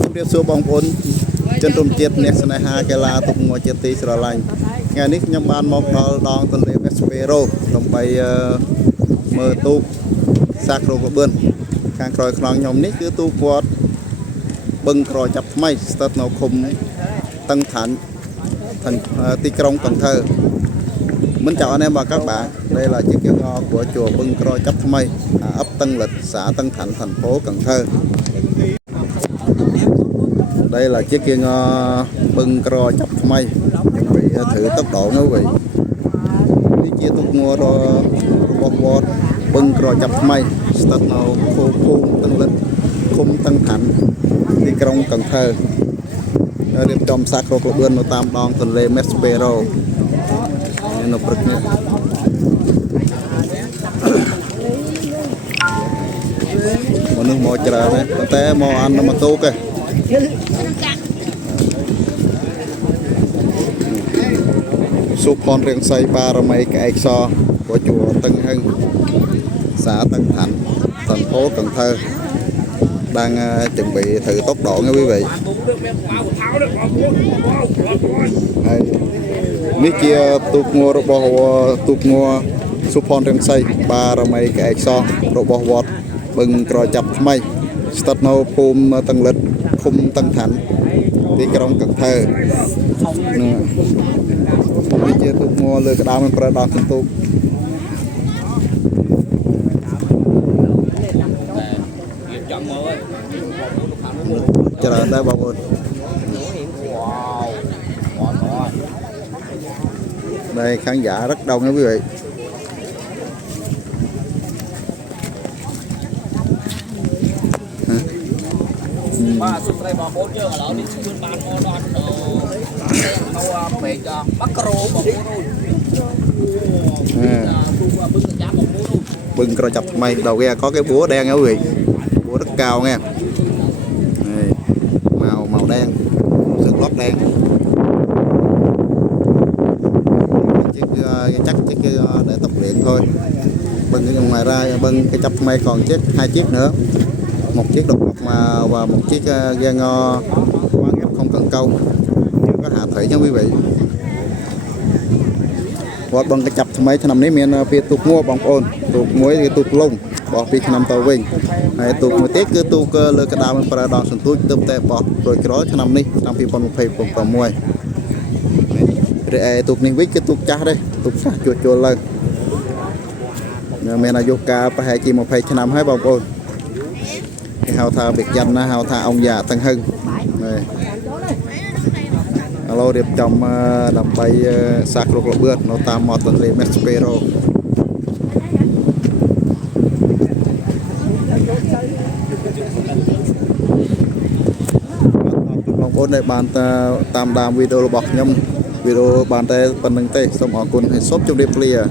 ជំរាបសួរបងប្អូនជនរួមជាតិអ្នកស្នេហាកីឡាទូកងជាទីស្រឡាញ់ថ្ងៃនេះខ្ញុំបានមកដល់ដងទន្លេមេស្ពេរ៉ូដើម្បីមើលទូកសាក់រោគលបឿនខាងក្រោយខ្នងខ្ញុំនេះគឺទូកគាត់បឹងក្រចាប់ថ្មីស្ថិតនៅឃុំតឹងឋានទីក្រុងcần thơ mình chào anh em và các bạn đây là chiếc kiệu ngò của chùa Bưng Cro Chấp Thmây ấp Tân Lịch xã Tân Thạnh thành phố Cần Thơ. Đây là chiếc kiệu ngò Bưng Cro Chấp Thmây chuẩn bị thử tốc độ nha quý vị. Đi chia tục mua rồi Bưng Cro Chấp Thmây start nào khu Tân Lịch khung Tân Thạnh điក្រុងCần Thơរៀបចំសាក់រោគលបឿននៅតាមដងទន្លេមេស្ពេរ៉ូនៅព្រឹកនេះមនុស្សមកច្រើនណាស់ប៉ុន្តែមកអានមកទូកឯងសុផនរៀងស័យបារមីក្អែកសcủa chùa Tân Hưng xã Tân Thạnh thành phố Cần Thơ đang chuẩn bị thử tốc độ nha quý vị.នេះជាទូកងួររបស់ទូកងួរសុផនរៀងស័យបារមីក្អែកសរបស់វត្តបឹងក្រចាប់ថ្មីស្ថិតនៅភូមិតឹងលិតឃុំតឹងឋានទីក្រុងcần thơនេះជាទូកងួរលើក្តារមិនប្រើដល់ទូកច្រើនដែរបងប្អូនđây khán giả rất đông nha quý vị. Bưng Cro Chấp Thmây đầu ghe có cái búa đen nha quý vị, búa rất cao nha, màu đen, sừng lót đen. Chắc chiếc để tập luyện thôi. Bưng cái ngoài ra bưng cái Chấp Thmây còn hai chiếc nữa, một chiếc độc lập và một chiếc ghe ngò quán ép không cần câu, chưa có hạ thủy nha quý vị. Và bưng cái Chấp Thmây thì nằm ní miền phía tuộc mua bóng ôn tuộc muối thì tuộc lung bỏ phía nằm tàu vinh này tuộc một tiết cứ tuộc lơ cái đào mình phải đòn sườn túi tôm tè bỏ rồi cái đó nằm ní nằm phía còn một phẩy còn muối rồi tuộc ninh vít cái tuộc cha đây tuộc cha chuột lên mình là yoga phải hay chỉ một phẩy nằm hai bóng ôn hào thà biệt danh hào thà ông già Tân Hưng này. Alo điệp trong đầm bay sạc lục lục bươn nó tam một tầng lề Mespero mong muốn này bàn tam đàm video bọc nhâm video bàn tay phần nâng tay xong ở cùng shop trong điệp lìa